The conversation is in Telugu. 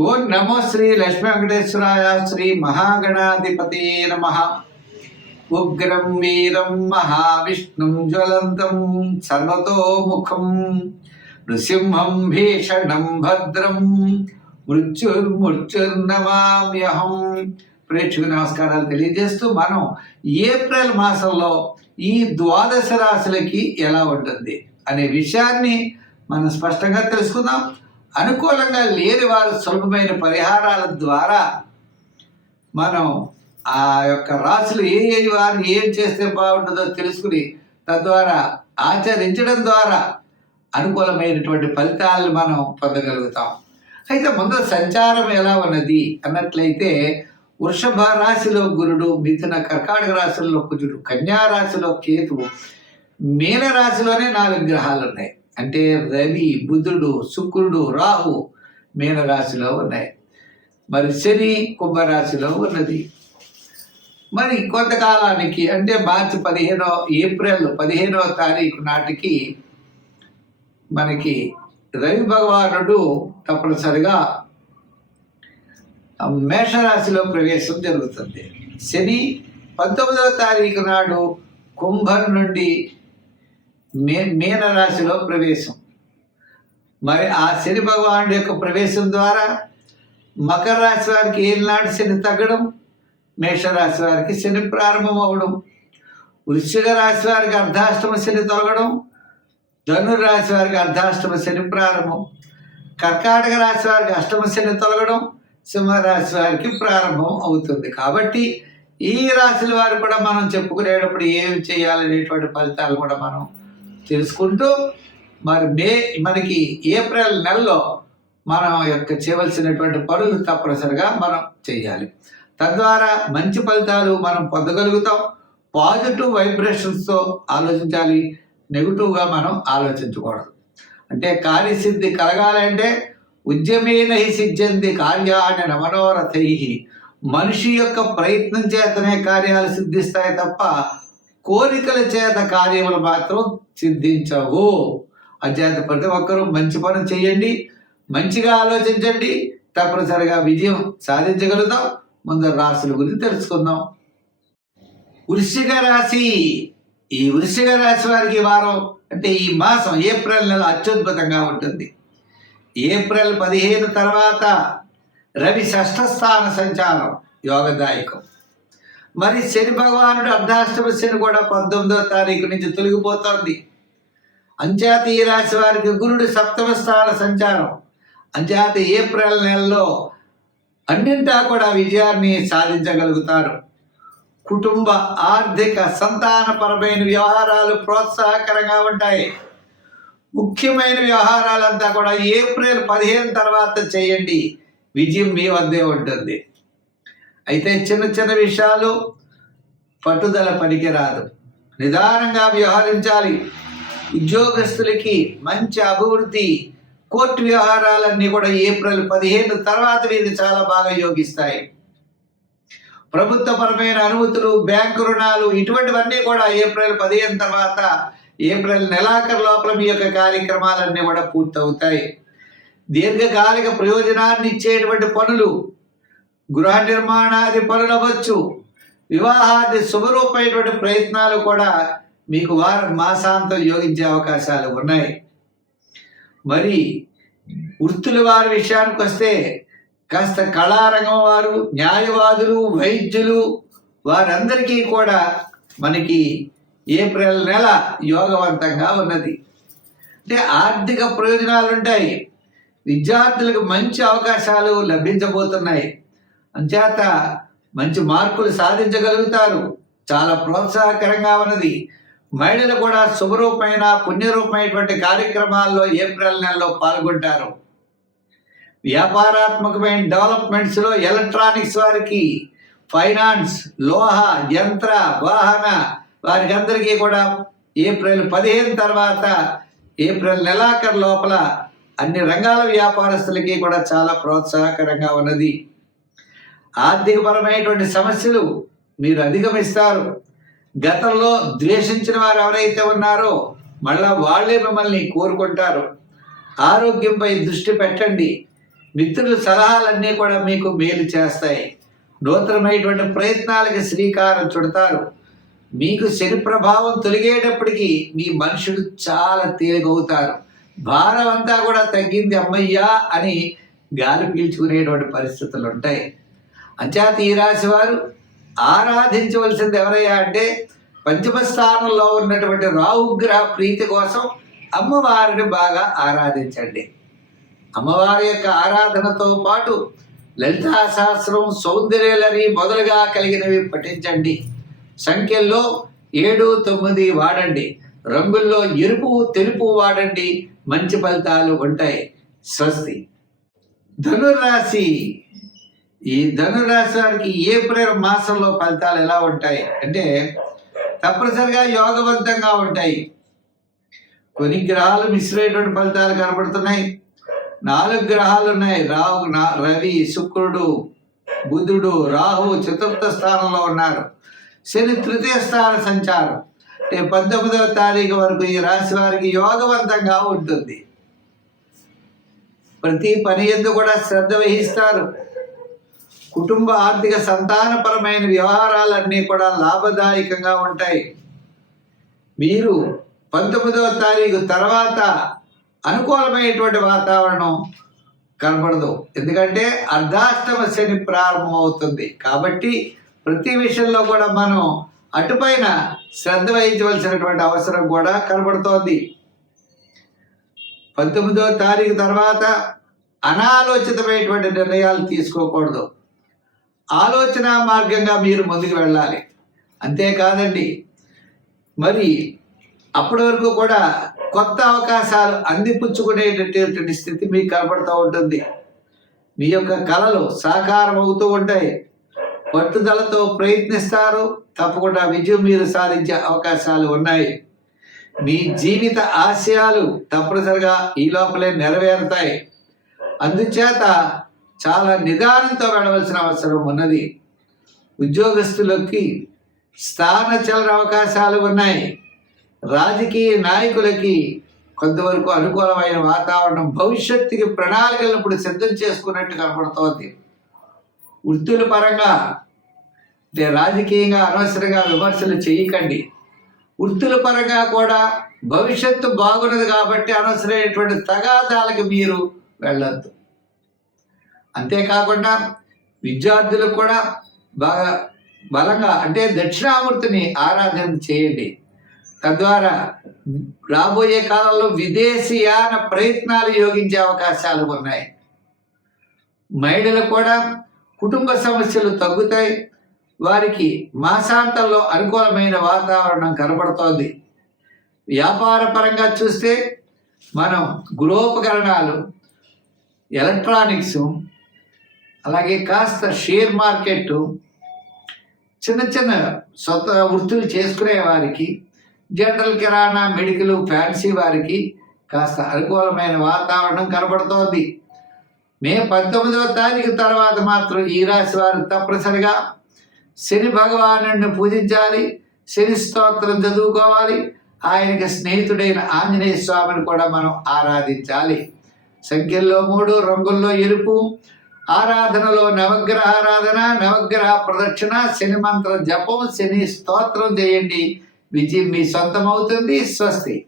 ఓం నమో శ్రీ లక్ష్మీ వెంకటేశ్వరాయ శ్రీ మహాగణాధిపతి నమ. ఉగ్రం వీరం మహావిష్ణుం జ్వలంతం సర్వతోముఖం. నృసింహం భీషణం భద్రం. మృత్యుర్మృత్యుర్నమామ్యహం. ప్రేక్షకు నమస్కారాలు తెలియజేస్తూ మనం ఏప్రిల్ మాసంలో ఈ ద్వాదశ రాశులకి ఎలా ఉంటుంది అనే విషయాన్ని మనం స్పష్టంగా తెలుసుకుందాం. అనుకూలంగా లేని వారు సులభమైన పరిహారాల ద్వారా మనం ఆ యొక్క రాశులు ఏ ఏ వారు ఏం చేస్తే బాగుంటుందో తెలుసుకుని తద్వారా ఆచరించడం ద్వారా అనుకూలమైనటువంటి ఫలితాలను మనం పొందగలుగుతాం. అయితే ముందు సంచారం ఎలా ఉన్నది అన్నట్లయితే వృషభ రాశిలో గురుడు మిథున కర్కాటక రాశిలో కుజుడు కన్యా రాశిలో కేతువు మీన రాశిలోనే నాలుగు గ్రహాలు ఉన్నాయి. అంటే రవి బుధుడు శుక్రుడు రాహు మీనరాశిలో ఉన్నాయి. మరి శని కుంభరాశిలో ఉన్నది. మరి కొంతకాలానికి అంటే మార్చి పదిహేనో ఏప్రిల్ పదిహేనవ తారీఖు నాటికి మనకి రవి భగవానుడు తప్పనిసరిగా మేషరాశిలో ప్రవేశం జరుగుతుంది. శని పంతొమ్మిదవ తారీఖు నాడు కుంభం నుండి మే మీనరాశిలో ప్రవేశం. మరి ఆ శని భగవానుడి యొక్క ప్రవేశం ద్వారా మకర రాశి వారికి ఏనాడు శని తగ్గడం మేషరాశి వారికి శని ప్రారంభం అవ్వడం వృశ్చిక రాశి వారికి అర్ధాష్టమ శని తొలగడం ధనురాశి వారికి అర్ధాష్టమ శని ప్రారంభం కర్కాటక రాశి వారికి అష్టమ శని తొలగడం సింహరాశి వారికి ప్రారంభం అవుతుంది. కాబట్టి ఈ రాశుల వారు కూడా మనం చెప్పుకునేటప్పుడు ఏమి చేయాలనేటువంటి ఫలితాలు కూడా మనం తెలుసుకుంటూ మరి మే మనకి ఏప్రిల్ నెలలో మనం యొక్క చేయవలసినటువంటి పనులు తప్పనిసరిగా మనం చేయాలి. తద్వారా మంచి ఫలితాలు మనం పొందగలుగుతాం. పాజిటివ్ వైబ్రేషన్స్తో ఆలోచించాలి. నెగిటివ్గా మనం ఆలోచించకూడదు. అంటే కార్యసిద్ధి కలగాలంటే ఉద్యమేన సిద్ధింది కార్యాన్ని నమనోరథై. మనిషి యొక్క ప్రయత్నం చేతనే కార్యాలు సిద్ధిస్తాయి తప్ప కోరికల చేత కార్యములు మాత్రం సిద్ధించవు అచేత ఒక్కరు మంచి పని చేయండి మంచిగా ఆలోచించండి. తప్పనిసరిగా విజయం సాధించగలుగుతాం. ముందు రాశుల గురించి తెలుసుకుందాం. వృశ్చిక రాశి. ఈ వృశ్చిక రాశి వారికి వారం అంటే ఈ మాసం ఏప్రిల్ నెల అత్యద్భుతంగా ఉంటుంది. ఏప్రిల్ పదిహేను తర్వాత రవి షష్ఠ స్థాన సంచారం యోగదాయకం. మరి శని భగవానుడు అర్ధాష్టమ శని కూడా పంతొమ్మిదో తారీఖు నుంచి తొలగిపోతోంది. అంచేత ఈ రాశి వారికి గురుడు సప్తమ స్థాన సంచారం. అంచేత ఏప్రిల్ నెలలో అన్నింటా కూడా విజయాన్ని సాధించగలుగుతారు. కుటుంబ ఆర్థిక సంతానపరమైన వ్యవహారాలు ప్రోత్సాహకరంగా ఉంటాయి. ముఖ్యమైన వ్యవహారాలంతా కూడా ఏప్రిల్ పదిహేను తర్వాత చేయండి. విజయం మీ వద్దే ఉంటుంది. అయితే చిన్న చిన్న విషయాలు పట్టుదల పనికిరాదు. నిదానంగా వ్యవహరించాలి. ఉద్యోగస్తులకి మంచి అభివృద్ధి కోర్టు వ్యవహారాలన్నీ కూడా ఏప్రిల్ పదిహేను తర్వాత వీరికి చాలా బాగా యోగిస్తాయి. ప్రభుత్వపరమైన అనుమతులు బ్యాంకు రుణాలు ఇటువంటివన్నీ కూడా ఏప్రిల్ పదిహేను తర్వాత ఏప్రిల్ నెలాఖరు లోపల మీ యొక్క కార్యక్రమాలన్నీ కూడా పూర్తవుతాయి. దీర్ఘకాలిక ప్రయోజనాన్ని ఇచ్చేటువంటి పనులు గృహ నిర్మాణాది పనులు అవ్వచ్చు వివాహాది శుభరూపమైనటువంటి ప్రయత్నాలు కూడా మీకు వారం మాసాంతం యోగించే అవకాశాలు ఉన్నాయి. మరి వృత్తుల వారి విషయానికి వస్తే కాస్త కళారంగం వారు న్యాయవాదులు వైద్యులు వారందరికీ కూడా మనకి ఏప్రిల్ నెల యోగవంతంగా ఉన్నది. అంటే ఆర్థిక ప్రయోజనాలు ఉంటాయి విద్యార్థులకు మంచి అవకాశాలు లభించబోతున్నాయి. అంచేత మంచి మార్కులు సాధించగలుగుతారు. చాలా ప్రోత్సాహకరంగా ఉన్నది. మహిళలు కూడా శుభరూపమైన పుణ్యరూపమైనటువంటి కార్యక్రమాల్లో ఏప్రిల్ నెలలో పాల్గొంటారు. వ్యాపారాత్మకమైన డెవలప్మెంట్స్లో ఎలక్ట్రానిక్స్ వారికి ఫైనాన్స్ లోహ యంత్ర వాహన వారికి అందరికీ కూడా ఏప్రిల్ పదిహేను తర్వాత ఏప్రిల్ నెలాఖరు లోపల అన్ని రంగాల వ్యాపారస్తులకి కూడా చాలా ప్రోత్సాహకరంగా ఉన్నది. ఆర్థికపరమైనటువంటి సమస్యలు మీరు అధిగమిస్తారు. గతంలో ద్వేషించిన వారు ఎవరైతే ఉన్నారో మళ్ళా వాళ్ళే మిమ్మల్ని కోరుకుంటారు. ఆరోగ్యంపై దృష్టి పెట్టండి. మిత్రుల సలహాలన్నీ కూడా మీకు మేలు చేస్తాయి. నూతనమైనటువంటి ప్రయత్నాలకి శ్రీకారం చుడతారు. మీకు శని ప్రభావం తొలగేటప్పటికీ మీ మనుషులు చాలా తేలిగవుతారు భారం అంతా కూడా తగ్గింది అమ్మయ్యా అని గాలి పీల్చుకునేటువంటి పరిస్థితులు ఉంటాయి అంచేత ఈ రాశి వారు ఆరాధించవలసింది ఎవరయ్యా అంటే పంచమ స్థానంలో ఉన్నటువంటి రాహుగ్రహ ప్రీతి కోసం అమ్మవారిని బాగా ఆరాధించండి. అమ్మవారి యొక్క ఆరాధనతో పాటు లలితా సహస్రం సౌందర్యలని మొదలుగా కలిగినవి పఠించండి. సంఖ్యల్లో ఏడు తొమ్మిది వాడండి. రంగుల్లో ఎరుపు తెలుపు వాడండి. మంచి ఫలితాలు ఉంటాయి. స్వస్తి. ధనురాశి ఈ ధనురాశి వారికి ఏప్రిల్ మాసంలో ఫలితాలు ఎలా ఉంటాయి? అంటే తప్పనిసరిగా యోగవంతంగా ఉంటాయి. కొన్ని గ్రహాలు మిశ్రమైనటువంటి ఫలితాలు కనబడుతున్నాయి. నాలుగు గ్రహాలు ఉన్నాయి. రాహు నా- రవి శుక్రుడు బుధుడు రాహు చతుర్థ స్థానంలో ఉన్నారు. శని తృతీయ స్థాన సంచారం. అంటే పంతొమ్మిదవ తారీఖు వరకు ఈ రాశి వారికి యోగవంతంగా ఉంటుంది. ప్రతి పని ఎందు కూడా శ్రద్ధ వహిస్తారు. కుటుంబ ఆర్థిక సంతానపరమైన వ్యవహారాలన్నీ కూడా లాభదాయకంగా ఉంటాయి. మీరు పంతొమ్మిదవ తారీఖు తర్వాత అనుకూలమైనటువంటి వాతావరణం కనపడదు. ఎందుకంటే అర్ధాష్టమ శని ప్రారంభం అవుతుంది. కాబట్టి ప్రతి విషయంలో కూడా మనం అటుపైన శ్రద్ధ వహించవలసినటువంటి అవసరం కూడా కనబడుతోంది పంతొమ్మిదవ తారీఖు తర్వాత అనాలోచితమైనటువంటి నిర్ణయాలు తీసుకోకూడదు. ఆలోచన మార్గంగా మీరు ముందుకు వెళ్ళాలి. అంతేకాదండి. మరి అప్పటి వరకు కూడా కొత్త అవకాశాలు అందిపుచ్చుకునేటటువంటి స్థితి మీకు కనపడుతూ ఉంటుంది. మీ యొక్క కళలు సాకారం అవుతూ ఉంటాయి. పట్టుదలతో ప్రయత్నిస్తారు. తప్పకుండా విజయం మీరు సాధించే అవకాశాలు ఉన్నాయి. మీ జీవిత ఆశయాలు తప్పనిసరిగా ఈ లోపలే నెరవేరుతాయి. అందుచేత చాలా నిదానంతో వెళ్ళవలసిన అవసరం ఉన్నది. ఉద్యోగస్తులకి స్థానచలన అవకాశాలు ఉన్నాయి. రాజకీయ నాయకులకి కొంతవరకు అనుకూలమైన వాతావరణం భవిష్యత్తుకి ప్రణాళికలను ఇప్పుడు సిద్ధం చేసుకున్నట్టు కనపడుతోంది. వృత్తుల పరంగా అంటే రాజకీయంగా అనవసరంగా విమర్శలు చేయకండి. వృత్తుల పరంగా కూడా భవిష్యత్తు బాగున్నది కాబట్టి అనవసరమైనటువంటి తగాదాలకు మీరు వెళ్ళొద్దు. అంతేకాకుండా విద్యార్థులకు కూడా బాగా బలంగా అంటే దక్షిణామూర్తిని ఆరాధన చేయండి. తద్వారా రాబోయే కాలంలో విదేశీయాన ప్రయత్నాలు యోగించే అవకాశాలు ఉన్నాయి. మహిళలు కూడా కుటుంబ సమస్యలు తగ్గుతాయి. వారికి మాసాంతంలో అనుకూలమైన వాతావరణం కనబడుతోంది. వ్యాపార పరంగా చూస్తే మనం గృహోపకరణాలు ఎలక్ట్రానిక్స్ అలాగే కాస్త షేర్ మార్కెట్ చిన్న చిన్న సొంత వృత్తులు చేసుకునే వారికి జనరల్ కిరాణా మెడికల్ ఫ్యాన్సీ వారికి కాస్త అనుకూలమైన వాతావరణం కనబడుతోంది. మే పంతొమ్మిదవ తారీఖు తర్వాత మాత్రం ఈ రాశి వారు తప్పనిసరిగా శని భగవాను పూజించాలి శని స్తోత్రం చదువుకోవాలి ఆయనకి స్నేహితుడైన ఆంజనేయ స్వామిని కూడా మనం ఆరాధించాలి. సంఖ్యల్లో మూడు రంగుల్లో ఎరుపు ఆరాధనలో నవగ్రహ ఆరాధన నవగ్రహ ప్రదక్షిణ శని మంత్ర జపం శని స్తోత్రం చేయండి. విజయం మీ సొంతం అవుతుంది స్వస్తి.